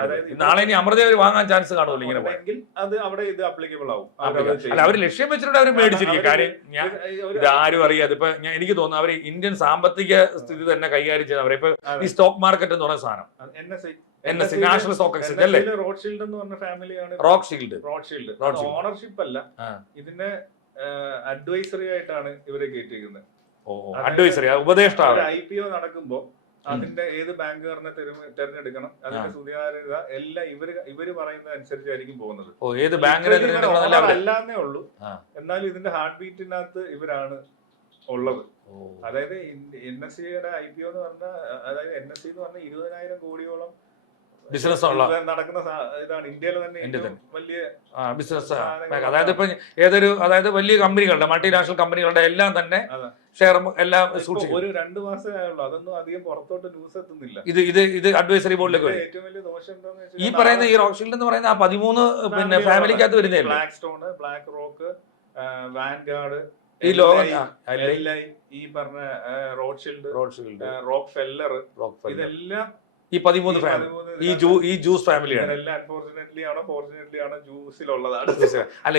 നാളെ ഇനി അമൃത വാങ്ങാൻ ചാൻസ് കാണുമല്ലോ ഇങ്ങനെ എങ്കിൽ അത് അവിടെ ഇത് അപ്ലിക്കബിൾ ആവും. അല്ല അവര് ലക്ഷ്യം വെച്ചിട്ട് അവർ മേടിച്ചിരിക്കും. കാര്യം ഞാൻ ഇത് ആരും അറിയാതെ ഇപ്പൊ എനിക്ക് തോന്നുന്നു അവര് ഇന്ത്യൻ സാമ്പത്തിക സ്ഥിതി തന്നെ കൈകാര്യം ചെയ്യുന്നവരെ. ഇപ്പൊ ഈ സ്റ്റോക്ക് മാർക്കറ്റ് എന്ന് പറയുന്ന സാധനം NSE നാഷണൽ സ്റ്റോക്ക് എക്സ്ചേഞ്ച് അല്ലേ, റോഡ്ഷീൽഡ് എന്ന് പറഞ്ഞ ഫാമിലിയാണ്. റോഡ്ഷീൽഡ് ഓണർഷിപ്പ് അല്ല, ഇതിന്റെ അഡ്വൈസറി ആയിട്ടാണ് ഇവരെ കയറ്റിയിരിക്കുന്നത്. അഡ്വൈസറി ഉപദേഷ്ടാവ്. IPO നടക്കുമ്പോ അതിന്റെ ഏത് ബാങ്കുകാരനെ തെരഞ്ഞെടുക്കണം, അതിന്റെ സുതാര്യത എല്ലാം ഇവര് പറയുന്നത് അനുസരിച്ചായിരിക്കും പോകുന്നത്. ഏത് ബാങ്കിനെ അല്ലാന്നേ ഉള്ളൂ, എന്നാലും ഇതിന്റെ ഹാർട്ട് ബീറ്റിനകത്ത് ഇവരാണ് ഉള്ളത്. അതായത് NSEയുടെ IPO എന്ന് പറഞ്ഞാൽ, അതായത് NSE എന്ന് പറഞ്ഞാൽ 20,000 കോടിയോളം ബിസിനസ് നടക്കുന്ന ഇതാണ് ഇന്ത്യയിലെ തന്നെ വലിയ ബിസിനസ്. അതായത് ഇപ്പൊ അതായത് വലിയ കമ്പനികളുടെ മൾട്ടിനാഷണൽ കമ്പനികളുടെ എല്ലാം തന്നെ ഷെയർ എല്ലാം സൂക്ഷിക്കും. ഒരു 2 മാസമേ ആയുള്ളൂ, അതൊന്നും അധികം പുറത്തോട്ട് ന്യൂസ് എത്തുന്നില്ല. ഇത് അഡ്വൈസറി ബോർഡിലേക്ക് ഏറ്റവും വലിയ ദോഷം എന്താണെന്ന് വെച്ചാൽ ഈ പറയുന്ന ഈ റോക്ക്ഷീൽഡ് എന്ന് പറയുന്ന ആ 13 പിന്നെ ഫാമിലിക്കകത്ത് വരുന്നേ. Black stone, black rock, vanguard, ഈ ലോകം ഈ പറഞ്ഞ റോഡ്ഷീൽഡ്, റോക്ക് ഫെല്ലർ, ഇതെല്ലാം ഈ 13 ഫാമിലി ഈ ജ്യൂസ് ഫാമിലിയാണ്. അൺഫോർച്ചുനേറ്റ്ലി ആണോ ഫോർച്ചുനേറ്റ്ലി ആണോ ജ്യൂസിലുള്ളതാണ്. അല്ല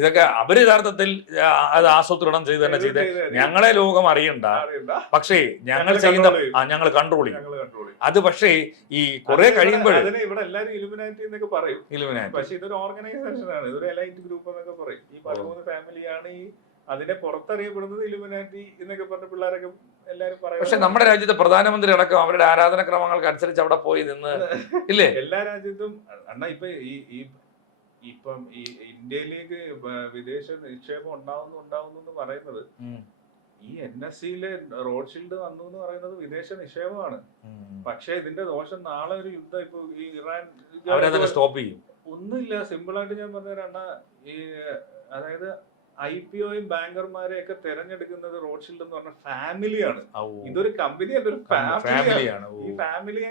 ഇതൊക്കെ അവര് യഥാർത്ഥത്തിൽ അത് ആസൂത്രണം ചെയ്ത് തന്നെ ചെയ്ത് ഞങ്ങളെ ലോകം അറിയണ്ട, പക്ഷേ ഞങ്ങൾ ചെയ്യുന്ന ഞങ്ങൾ കൺട്രോൾ ചെയ്യും അത്. പക്ഷേ ഈ കുറെ കഴിയുമ്പോൾ ഇവിടെ എല്ലാവരും ഇലുമിനാറ്റി എന്നൊക്കെ പറയും, പക്ഷെ ഇതൊരു ഓർഗനൈസേഷൻ ആണ്, ഇതൊരു എലൈറ്റ് ഗ്രൂപ്പ് എന്നൊക്കെ പറയും. ഈ 13 ഫാമിലിയാണ് ഈ അതിനെ പുറത്തറിയപ്പെടുന്നത് ഇലുമിനാറ്റി എന്നൊക്കെ പറഞ്ഞ പിള്ളേരൊക്കെ എല്ലാരും പറയും. പക്ഷെ നമ്മുടെ രാജ്യത്തെ പ്രധാനമന്ത്രി അടക്കം അവരുടെ ആരാധനക്രമങ്ങൾക്ക് അനുസരിച്ച് അവിടെ പോയി നിന്ന് ഇല്ലേ? എല്ലാ രാജ്യത്തും അണ്ണാ ഇപ്പൊ ഇപ്പം ഈ ഇന്ത്യയിലേക്ക് വിദേശ നിക്ഷേപം ഉണ്ടാവുന്നു എന്ന് പറയുന്നത്, ഈ NSEയിലെ റോഡ്ഷീൽഡ് വന്നു എന്ന് പറയുന്നത് വിദേശ നിക്ഷേപമാണ്. പക്ഷെ ഇതിന്റെ ദോഷം നാളെ ഒരു യുദ്ധം ഇപ്പൊ ഈ ഇറാൻ സ്റ്റോപ്പ് ചെയ്യും. ഒന്നുമില്ല, സിമ്പിൾ ആയിട്ട് ഞാൻ പറഞ്ഞ ഈ അതായത് IPOയും ബാങ്കർമാരെയൊക്കെ തെരഞ്ഞെടുക്കുന്നത് റോഡ്ഷീൽഡ് എന്ന് പറഞ്ഞ ഫാമിലിയാണ്. ഇതൊരു കമ്പനി അല്ല, ഒരു ഫാമിലിയാണ്. ഈ ഫാമിലി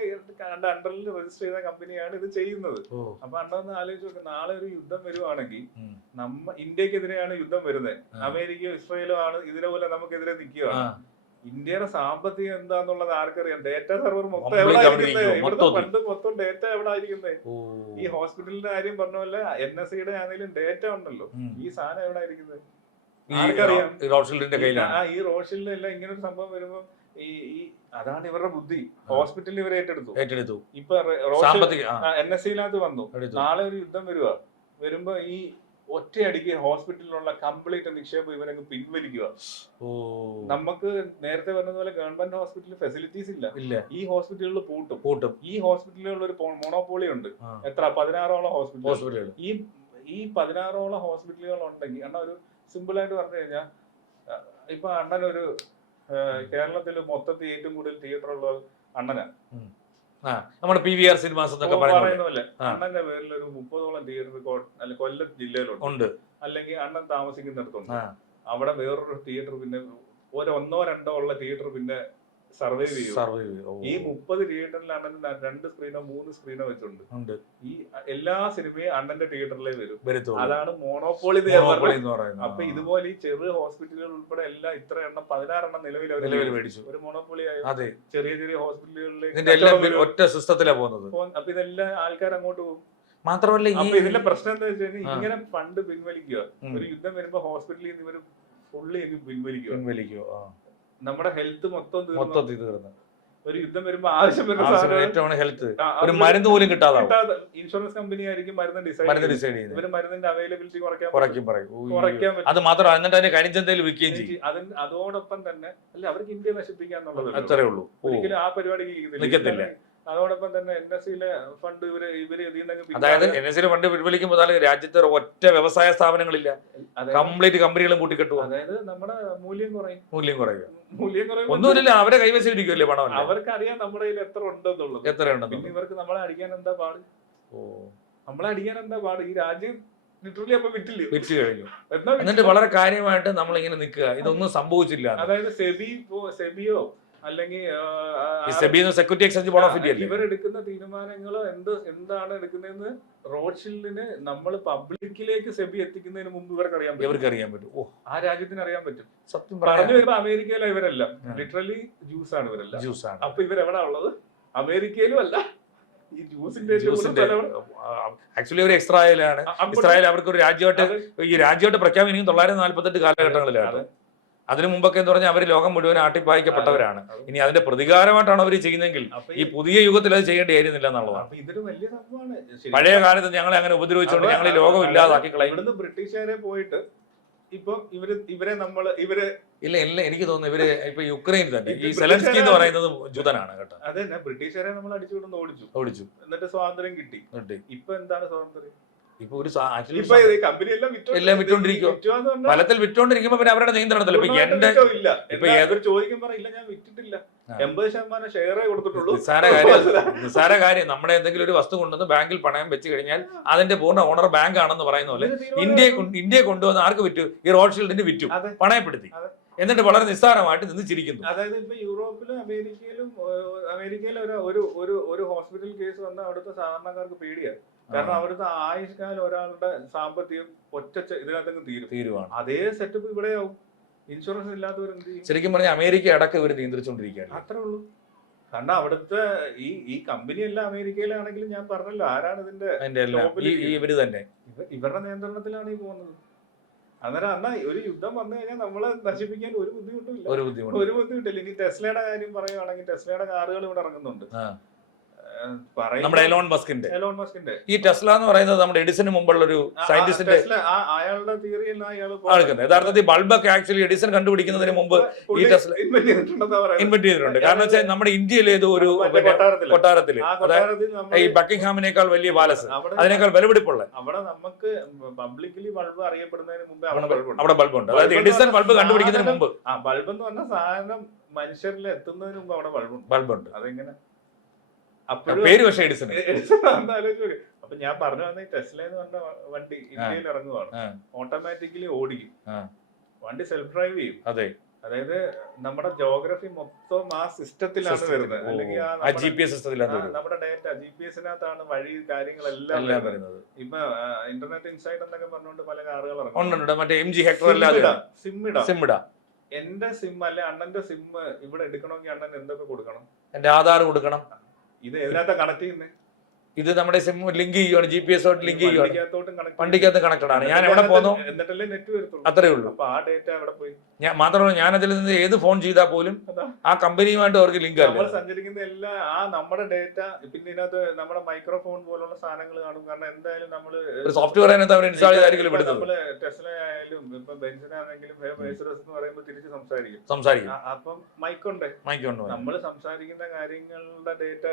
അണ്ടറിൽ രജിസ്റ്റർ ചെയ്ത കമ്പനിയാണ് ഇത് ചെയ്യുന്നത്. അപ്പൊ അണ്ണൊന്ന് ആലോചിച്ച് നോക്ക്, നാളെ ഒരു യുദ്ധം വരുവാണെങ്കിൽ ഇന്ത്യക്കെതിരെയാണ് യുദ്ധം വരുന്നത്, അമേരിക്കയോ ഇസ്രായേലോ ആണ് ഇതിനെപോലെ നമുക്കെതിരെ നിൽക്കുകയാണ്. ഇന്ത്യയുടെ സാമ്പത്തികം എന്താന്നുള്ളത് ആർക്കറിയാം? ഡേറ്റ സെർവർ മൊത്തം എവിടെ മൊത്തം ഡേറ്റ എവിടെ ആയിരിക്കുന്നത്? ഈ ഹോസ്പിറ്റലിന്റെ കാര്യം പറഞ്ഞ പോലെ NSEയുടെ ആണെങ്കിലും ഡേറ്റ ഉണ്ടല്ലോ, ഈ സാധനം എവിടെ ആയിരിക്കുന്നത് ആർക്കറിയാം? ഈ റോഡ്ഷീൽഡ് എല്ലാം ഇങ്ങനെ ഒരു സംഭവം വരുമ്പോ അതാണ് ഇവരുടെ ബുദ്ധി. ഹോസ്പിറ്റലിൽ ഇവർ ഏറ്റെടുത്തു. ഇപ്പൊ NSEയിനകത്ത് വന്നു, നാളെ ഒരു യുദ്ധം വരുമ്പോ ഈ ഒറ്റയടിക്ക് ഹോസ്പിറ്റലിലുള്ള കംപ്ലീറ്റ് നിക്ഷേപം ഇവരങ്ങ് പിൻവലിക്കുക. നമുക്ക് നേരത്തെ പറഞ്ഞതുപോലെ ഗവൺമെന്റ് ഹോസ്പിറ്റലിൽ ഫെസിലിറ്റീസ് ഇല്ല, ഈ ഹോസ്പിറ്റലുകളിൽ പൂട്ടും. ഈ ഹോസ്പിറ്റലുകളിൽ ഒരു മോണോപോളി ഉണ്ട്. എത്ര? 16ഓളം ഹോസ്പിറ്റലുകൾ. ഈ 16ഓളം ഹോസ്പിറ്റലുകൾ ഉണ്ടെങ്കിൽ അണ്ണ ഒരു സിമ്പിൾ ആയിട്ട് പറഞ്ഞു കഴിഞ്ഞാൽ, ഇപ്പൊ അണ്ണനൊരു കേരളത്തിൽ മൊത്തത്തിൽ ഏറ്റവും കൂടുതൽ തിയേറ്റർ ഉള്ള അണ്ണനാ. നമ്മുടെ PVR സിനിമാസ് എന്നൊക്കെ പറയുന്ന പോലെ അണ്ണന്റെ പേരിൽ ഒരു 30ഓളം തിയേറ്റർ കൊല്ലം ജില്ലയിലുണ്ട്. അല്ലെങ്കിൽ അണ്ണൻ താമസിക്കുന്നിടത്തുണ്ട്. അവിടെ വേറൊരു തിയേറ്റർ, പിന്നെ 1-2 ഉള്ള തിയേറ്റർ പിന്നെ സർവൈവ് ചെയ്യും. ഈ 30 തിയേറ്ററിൽ അണ്ണൻ 2 സ്ക്രീനോ 3 സ്ക്രീനോ വെച്ചുണ്ട്. ഈ എല്ലാ സിനിമയും അണ്ണന്റെ തിയേറ്ററിലേ വരും. അതാണ് മോണോപോളി എന്ന് പറയുന്നത്. അപ്പൊ ഇതുപോലെ ഈ ചെറിയ ഹോസ്പിറ്റലുകൾ ഉൾപ്പെടെ എല്ലാം ഇത്ര എണ്ണം 16 എണ്ണം നിലവിൽ മേടിച്ചു. ഒരു മോണോപോളി ആയി ചെറിയ ചെറിയ ഹോസ്പിറ്റലുകളിലേക്ക് ഒറ്റ സിസ്റ്റത്തിലാ പോകുന്നത്. അപ്പൊ ഇതെല്ലാം ആൾക്കാർ അങ്ങോട്ട് പോകും. മാത്രമല്ല അപ്പൊ ഇതിന്റെ പ്രശ്നം എന്താ വെച്ചാൽ ഇങ്ങനെ ഫണ്ട് പിൻവലിക്കുക. ഒരു യുദ്ധം വരുമ്പോ ഹോസ്പിറ്റലിൽ നിന്ന് ഇവര് ഫുള്ളി പിൻവലിക്കുക. നമ്മുടെ ഹെൽത്ത് മൊത്തം തീർന്നു. ഒരു യുദ്ധം വരുമ്പോ ആവശ്യം വരുന്ന ഹെൽത്ത്, ഒരു മരുന്ന് പോലും കിട്ടാതെ ഇൻഷുറൻസ് കമ്പനി ആയിരിക്കും മരുന്ന് ഡിസൈഡ് ചെയ്യുന്നത്. ഇവര് മരുന്നിന്റെ അവൈലബിലിറ്റി കുറയ്ക്കാൻ അത് മാത്രം, എന്നിട്ട് അതിന് കണിച്ചന്തയിൽ വിൽക്കുകയും ചെയ്യും. അതോടൊപ്പം തന്നെ അല്ല, അവർക്ക് ഇന്ത്യ നശിപ്പിക്കാന്നുള്ളത് അത്രേ ഉള്ളൂ. ഒരിക്കലും ആ പരിപാടിക്ക് നിൽക്കത്തില്ല. അതോടൊപ്പം തന്നെ NSEയിലെ ഫണ്ട് ഇവര് അതായത് NSEയിലെ ഫണ്ട് പിൻവലിക്കുമ്പോൾ രാജ്യത്ത് ഒറ്റ വ്യവസായ സ്ഥാപനങ്ങളില്ല, കംപ്ലീറ്റ് കമ്പനികളും കൂട്ടിക്കെട്ടുക. അതായത് നമ്മുടെ മൂല്യം കുറയുക. ഒന്നുമില്ല, അവരെ കൈവശിരിക്കുമല്ലേ പണം. അവർക്കറിയാം നമ്മുടെ കയ്യിൽ എത്ര ഉണ്ടെന്നുള്ളത്. പിന്നെ ഇവർക്ക് നമ്മളെ അടിക്കാൻ എന്താ പാട്? ഈ രാജ്യം വിറ്റ് കഴിഞ്ഞു. എന്നിട്ട് വളരെ കാര്യമായിട്ട് നമ്മളിങ്ങനെ നിൽക്കുക, ഇതൊന്നും സംഭവിച്ചില്ല. അതായത് സെബിയോ അല്ലെങ്കിൽ security exchange board of India ഇവരെടുക്കുന്ന തീരുമാനങ്ങളോ എന്താണ് എടുക്കുന്നതെന്ന് റോഡ്ഷീൽഡിന് നമ്മൾ പബ്ലിക്കിലേക്ക് സെബി എത്തിക്കുന്നതിന് മുമ്പ് ഇവർക്ക് അറിയാൻ പറ്റും. ആ രാജ്യത്തിന് അറിയാൻ പറ്റും. സത്യം പറഞ്ഞു വരുമ്പോ അമേരിക്കയിലെ ഇവരെല്ലാം ലിറ്ററലി ജ്യൂസ് ആണ് ഇവരെല്ലാം. അപ്പൊ ഇവരെവിടാ ഉള്ളത്? അമേരിക്കയിലും അല്ല, ഈ ജ്യൂസിന്റെ ആക്ച്വലി ഒരു ഇസ്രായേലാണ്. ഇസ്രായേൽ അവർക്ക് ഒരു രാജ്യമായിട്ട് പ്രഖ്യാപിക്കും 1948 കാലഘട്ടങ്ങളിലാണ്. അതിനു മുമ്പൊക്കെ എന്ന് പറഞ്ഞാൽ അവർ ലോകം മുഴുവൻ ആട്ടിപ്പായിക്കപ്പെട്ടവരാണ്. ഇനി അതിന്റെ പ്രതികാരമായിട്ടാണ് അവർ ചെയ്യുന്നതെങ്കിൽ ഈ പുതിയ യുഗത്തിൽ അത് ചെയ്യേണ്ടി ആയിരുന്നില്ല എന്നുള്ളതാണ്. ഇതൊരു വലിയ സംഭവമാണ്. പഴയ കാലത്ത് ഞങ്ങളെ അങ്ങനെ ഉപദ്രവിച്ചുകൊണ്ട് ഞങ്ങൾ ഈ ലോകം ഇല്ലാതാക്കി കളയും. ഇവിടുന്ന് ബ്രിട്ടീഷുകാരെ പോയിട്ട് ഇപ്പൊ ഇവരെ ഇല്ല എനിക്ക് തോന്നുന്നു ഇവര് ഇപ്പൊ യുക്രൈൻ തന്നെ ഈ സെലൻസ്കി എന്ന് പറയുന്നത് ജൂതനാണ് കേട്ടോ. അതെ, ബ്രിട്ടീഷുകാരെ നമ്മൾ അടിച്ചുവിടുന്ന് ഓടിച്ചു, എന്നിട്ട് സ്വാതന്ത്ര്യം കിട്ടി. ഇപ്പൊ എന്താണ് സ്വാതന്ത്ര്യം? ഇപ്പൊ ഒരു കമ്പനി എല്ലാം വിറ്റോണ്ടിരിക്കും. ഫലത്തിൽ വിറ്റോണ്ടിരിക്കുമ്പോ പിന്നെ അവരുടെ നിയന്ത്രണത്തില്ല. ചോദിക്കുമ്പോ ഇല്ല, ഞാൻ വിറ്റിട്ടില്ല, 80% ഷെയറേ കൊടുത്തിട്ടുള്ളൂ. നിസ്സാര കാര്യം. നമ്മുടെ എന്തെങ്കിലും ഒരു വസ്തു കൊണ്ടുവന്ന് ബാങ്കിൽ പണയം വെച്ച് കഴിഞ്ഞാൽ അതിന്റെ പൂർണ്ണ ഓണർ ബാങ്ക് ആണെന്ന് പറയുന്ന പോലെ ഇന്ത്യയെ കൊണ്ടുവന്ന് ആർക്ക് വിറ്റു? ഈ റോഡ്ഷീൽഡിന് വിറ്റു, പണയപ്പെടുത്തി. എന്നിട്ട് വളരെ നിസ്സാരമായിട്ട് നിന്ന് ചിരിക്കുന്നു. അതായത് ഇപ്പൊ യൂറോപ്പിലും അമേരിക്കയിലും ഒരു ഹോസ്പിറ്റൽ കേസ് വന്നാൽ അവിടുത്തെ സാധാരണക്കാർക്ക് പേടിയാണ്. കാരണം അവിടുത്തെ ആയുഷ്കാലം ഒരാളുടെ സാമ്പത്തികം ഒറ്റ ഇതിനകത്ത് തീരുവാണ്. അതേ സെറ്റപ്പ് ഇവിടെയാവും. ഇൻഷുറൻസ് ഇല്ലാത്തവർ എന്ത് ചെയ്യും? ശരിക്കും പറഞ്ഞാൽ അമേരിക്ക അടക്കം ഇവർ നിയന്ത്രിച്ചുകൊണ്ടിരിക്കുകയാണ്. അത്രേ ഉള്ളൂ. കാരണം അവിടുത്തെ ഈ കമ്പനി എല്ലാം അമേരിക്കയിലാണെങ്കിലും ഞാൻ പറഞ്ഞല്ലോ ആരാണ് ഇതിന്റെ ഇവര് തന്നെ ഇവരുടെ നിയന്ത്രണത്തിലാണ് ഈ പോകുന്നത്. അന്നേരം ഒരു യുദ്ധം വന്നു കഴിഞ്ഞാൽ നമ്മളെ നശിപ്പിക്കാൻ ഒരു ബുദ്ധിമുട്ടില്ല. ഇനി ടെസ്ലയുടെ കാര്യം പറയുകയാണെങ്കിൽ ടെസ്ലയുടെ കാറുകൾ ഇവിടെ ഇറങ്ങുന്നുണ്ട്. നമ്മുടെ എലോൺ മസ്കിന്റെ ഈ ടെസ്ല എന്ന് പറയുന്നത് നമ്മുടെ എഡിസന് മുമ്പുള്ള ഒരു സയന്റിസ്റ്റിന്റെ അയാളുടെ തിയറിയിൽ ആൾക്കുന്നത്. യഥാർത്ഥത്തിൽ ബൾബൊക്കെ ആക്ച്വലി എഡിസൺ കണ്ടുപിടിക്കുന്നതിന് മുമ്പ് ഈ ടെസ്ല ഇൻവെന്റ് ചെയ്തിട്ടുണ്ട്. കാരണം വെച്ചാൽ നമ്മുടെ ഇന്ത്യയിലെ ഏതോ ഒരു കൊട്ടാരത്തില്, അതായത് ഈ ബക്കിംഗ്ഹാമിനേക്കാൾ വലിയ പാലസ്, അതിനേക്കാൾ വിലപിടിപ്പുള്ള അവിടെ നമുക്ക് പബ്ലിക്കലി ബൾബ് അറിയപ്പെടുന്നതിന് മുമ്പ് അവിടെ ബൾബുണ്ട്. അതായത് എഡിസൺ ബൾബ് കണ്ടുപിടിക്കുന്നതിന് മുമ്പ് ബൾബ് എന്ന് പറഞ്ഞ സാധനം മനുഷ്യരിൽ എത്തുന്നതിന് മുമ്പ് അവിടെ ബൾബുണ്ട്. അതെങ്ങനെ? പേര് പക്ഷേ എഡിസൺ. അപ്പൊ ഞാൻ പറഞ്ഞു വന്ന ടെസ്ല എന്ന് പറഞ്ഞ വണ്ടി ഇന്ത്യയിൽ ഇറങ്ങുവാണ്. ഓട്ടോമാറ്റിക്കലി ഓടിക്കും, വണ്ടി സെൽഫ് ഡ്രൈവ് ചെയ്യും. അതെ, അതായത് നമ്മുടെ ജോഗ്രഫി മൊത്തം ആ സിസ്റ്റത്തിലാണ് വരുന്നത്. അല്ലെങ്കിൽ നമ്മുടെ ഡേറ്റ GPS-നകത്താണ് വഴി കാര്യങ്ങളെല്ലാം വരുന്നത്. ഇപ്പൊ ഇന്റർനെറ്റ് ഇൻസൈറ്റ് എന്നൊക്കെ പറഞ്ഞുകൊണ്ട് പല കാറുകൾ ഇറങ്ങും. എന്റെ സിം അല്ലെ അണ്ണന്റെ സിം ഇവിടെ എടുക്കണമെങ്കിൽ അണ്ണൻ എന്തൊക്കെ കൊടുക്കണം? എന്റെ ആധാർ കൊടുക്കണം. ഇത് ഏതിനകത്താ കണക്ട് ചെയ്യുന്നത്? ഇത് നമ്മുടെ സിം ലിങ്ക് ചെയ്യുകയാണ്, GPS ലിങ്ക് ചെയ്യുകയാണ്, വണ്ടിക്കകത്ത് കണക്റ്റഡ് ആണ്. ഞാൻ എവിടെ പോകുന്നു എന്നിട്ടല്ലേ നെറ്റ് വരത്തുള്ളൂ. അത്രേ ഉള്ളൂ. അപ്പൊ ആ ഡേറ്റ എവിടെ പോയി? ഞാൻ മാത്രമല്ല, ഞാൻ അതിൽ നിന്ന് ഏത് ഫോൺ ചെയ്താൽ പോലും ആ കമ്പനിയുമായിട്ട് അവർക്ക് ലിങ്ക് നമ്മൾ സഞ്ചരിക്കുന്ന എല്ലാ നമ്മുടെ ഡേറ്റ. പിന്നെ ഇതിനകത്ത് നമ്മുടെ മൈക്രോഫോൺ പോലുള്ള സാധനങ്ങൾ കാണും. കാരണം എന്തായാലും നമ്മള് സോഫ്റ്റ്വെയർ ഇൻസ്റ്റാൾ ചെയ്തായിരിക്കും നമ്മള് ടെസ്ല ആയാലും ഇപ്പൊ ബെൻസിനാണെങ്കിലും എന്ന് പറയുമ്പോൾ തിരിച്ച് സംസാരിക്കും. അപ്പം മൈക്കുണ്ട്. നമ്മൾ സംസാരിക്കുന്ന കാര്യങ്ങളുടെ ഡേറ്റ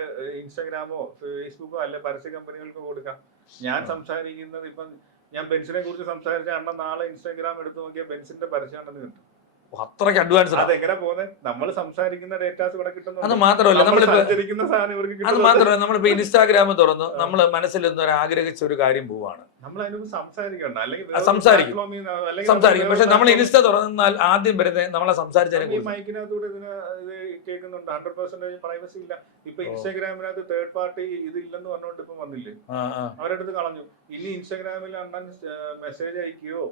ഇൻസ്റ്റാഗ്രാമോ ഫേസ്ബുക്കോ അല്ല പരസ്യ കമ്പനികൾക്ക് കൊടുക്കാം. ഞാൻ സംസാരിക്കുന്നത് ഇപ്പം ഞാൻ ബെൻസിനെ കുറിച്ച് സംസാരിച്ച അണ്ണ നാളെ ഇൻസ്റ്റാഗ്രാം എടുത്തു നോക്കിയാൽ ബെൻസിന്റെ പരസ്യമാണെന്ന് കിട്ടും. അത്രയ്ക്ക് അഡ്വാൻസ്. അതെങ്ങനെ പോകുന്നത്? നമ്മൾ സംസാരിക്കുന്ന ഡേറ്റാസ് ഇവിടെ കിട്ടുന്നു. അത് മാത്രമല്ല, സാധനം നമ്മളിപ്പോ ഇൻസ്റ്റാഗ്രാം തുറന്നു നമ്മൾ മനസ്സിൽ ആഗ്രഹിച്ച ഒരു കാര്യം പോവാണ്, നമ്മൾ അതിന് സംസാരിക്കണ്ട. അല്ലെങ്കിൽ സംസാരിക്കും. പക്ഷെ നമ്മൾ ഇൻസ്റ്റ തുറന്നാൽ ആദ്യം വരുന്നത് നമ്മളെ സംസാരിച്ചതിനെ മൈക്കിനകത്തൂടെ ഇതിന് കേൾക്കുന്നുണ്ട്. 100% പ്രൈവസി ഇല്ല. ഇപ്പൊ ഇൻസ്റ്റാഗ്രാമിനകത്ത് തേർഡ് പാർട്ടി ഇതില്ലെന്ന് പറഞ്ഞുകൊണ്ട് ഇപ്പൊ വന്നില്ലേ, അവരെടുത്ത് കളഞ്ഞു. ഇനി ഇൻസ്റ്റാഗ്രാമിൽ അണ്ണൻ മെസ്സേജ് അയക്കുകയോ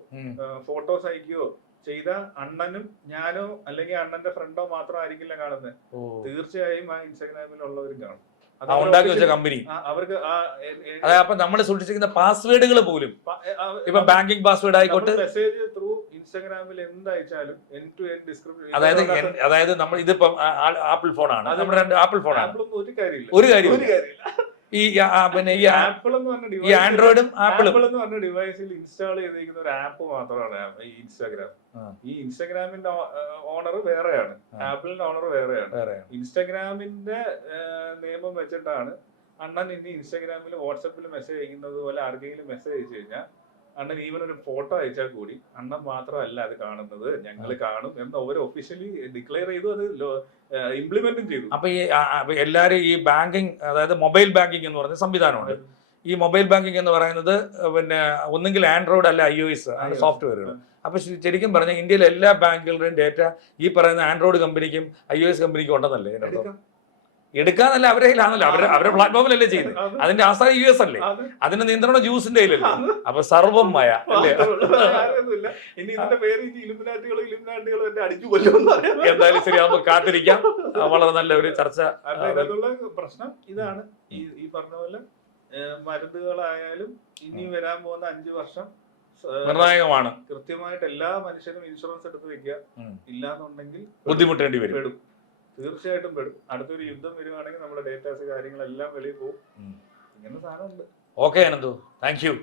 ഫോട്ടോസ് അയക്കുകയോ ചെയ്ത അണ്ണനും ഞാനോ അല്ലെങ്കിൽ അണ്ണന്റെ ഫ്രണ്ടോ മാത്രം ആയിരിക്കില്ല കാണുന്നത്. തീർച്ചയായും ആ ഇൻസ്റ്റാഗ്രാമിലുള്ളവരും കാണും. ഉണ്ടാക്കി വെച്ച കമ്പനി അവർക്ക്. അപ്പൊ നമ്മൾ സൂക്ഷിച്ചിരിക്കുന്ന പാസ്വേഡുകൾ പോലും ഇപ്പൊ ബാങ്കിങ് പാസ്വേഡ് ആയിക്കോട്ടെ, മെസ്സേജ് ത്രൂ ഇൻസ്റ്റാഗ്രാമിൽ എന്തയച്ചാലും എൻഡ് ടു എൻഡ് ഡിസ്ക്രിപ്ഷൻ. അതായത് നമ്മൾ ഇതിപ്പം ആപ്പിൾ ഫോണാണ്, നമ്മുടെ രണ്ട് ആപ്പിൾ ഫോണാണ്. ഒരു കാര്യമില്ല. ഈ പിന്നെ ഈ ആപ്പിൾ എന്ന് പറഞ്ഞ ഈ ആൻഡ്രോയിഡും ആപ്പിൾ എന്ന് പറഞ്ഞ ഡിവൈസിൽ ഇൻസ്റ്റാൾ ചെയ്തിരിക്കുന്ന ഒരു ആപ്പ് മാത്രമാണ് ഈ ഇൻസ്റ്റാഗ്രാം. ഈ ഇൻസ്റ്റാഗ്രാമിന്റെ ഓണർ വേറെയാണ്, ആപ്പിളിന്റെ ഓണർ വേറെയാണ്. ഇൻസ്റ്റാഗ്രാമിന്റെ നിയമം വെച്ചിട്ടാണ് അണ്ണൻ ഇനി ഇൻസ്റ്റാഗ്രാമിൽ വാട്സപ്പിൽ മെസ്സേജ് അയക്കുന്നത് പോലെ ആർക്കെങ്കിലും മെസ്സേജ് അയച്ചു കഴിഞ്ഞാൽ അണ്ണൻ ഈവൻ ഒരു ഫോട്ടോ അയച്ചാൽ കൂടി അണ്ണൻ മാത്രമല്ല അത് കാണുന്നത്, ഞങ്ങൾ കാണും എന്ന് അവർ ഒഫീഷ്യലി ഡിക്ലെയർ ചെയ്തു. അത് ഇംപ്ലിമെന്റും ചെയ്തു. അപ്പൊ ഈ എല്ലാരും ഈ ബാങ്കിങ്, അതായത് മൊബൈൽ ബാങ്കിങ് എന്ന് പറഞ്ഞ സംവിധാനമുണ്ട്. ഈ മൊബൈൽ ബാങ്കിങ് എന്ന് പറയുന്നത് പിന്നെ ഒന്നുകിൽ ആൻഡ്രോയിഡ് അല്ല iOS ആണ് സോഫ്റ്റ്വെയറുകൾ. അപ്പൊ ശരിക്കും പറഞ്ഞാൽ ഇന്ത്യയിലെ എല്ലാ ബാങ്കുകളുടെയും ഡേറ്റ ഈ പറയുന്ന ആൻഡ്രോയിഡ് കമ്പനിക്കും iOS കമ്പനിക്കും ഉണ്ടെന്നല്ലേ ഇതിന്റെ അർത്ഥം? എടുക്കാന്നല്ല അവരുടെ കയ്യിലാണല്ലോ, അവരുടെ പ്ലാറ്റ്ഫോമിലല്ലേ ചെയ്യുന്നത്. അതിന്റെ ആസ്ഥാനം US അല്ലേ, അതിന്റെ നിയന്ത്രണം ജ്യൂസിന്റെ കയ്യിലല്ലേ. അപ്പൊ സർവം മായ അല്ലേ. ഇനി ഇതിന്റെ പേര് ഇലുമിനാറ്റികളോ എന്നെ അടിച്ചു കൊല്ലുമെന്ന് എന്തായാലും ശരി, നമുക്ക് കാത്തിരിക്കാം. വളരെ നല്ല ഒരു ചർച്ച. അതിനുള്ള പ്രശ്നം ഇതാണ്, ഈ പറഞ്ഞ പോലെ മരുന്നുകളായാലും ഇനി വരാൻ പോകുന്ന 5 വർഷം നിർണായകമാണ്. കൃത്യമായിട്ട് എല്ലാ മനുഷ്യരും ഇൻഷുറൻസ് എടുത്ത് വെക്കുക, ഇല്ലാന്നുണ്ടെങ്കിൽ ബുദ്ധിമുട്ടേണ്ടി വരും. പെടും, തീർച്ചയായിട്ടും പെടും. അടുത്തൊരു യുദ്ധം വരുവാണെങ്കിൽ നമ്മുടെ ഡേറ്റാസ് കാര്യങ്ങളെല്ലാം വെളിയിൽ പോകും. ഇങ്ങനെ സാധനമുണ്ട്. Okay Ananthu, thank you.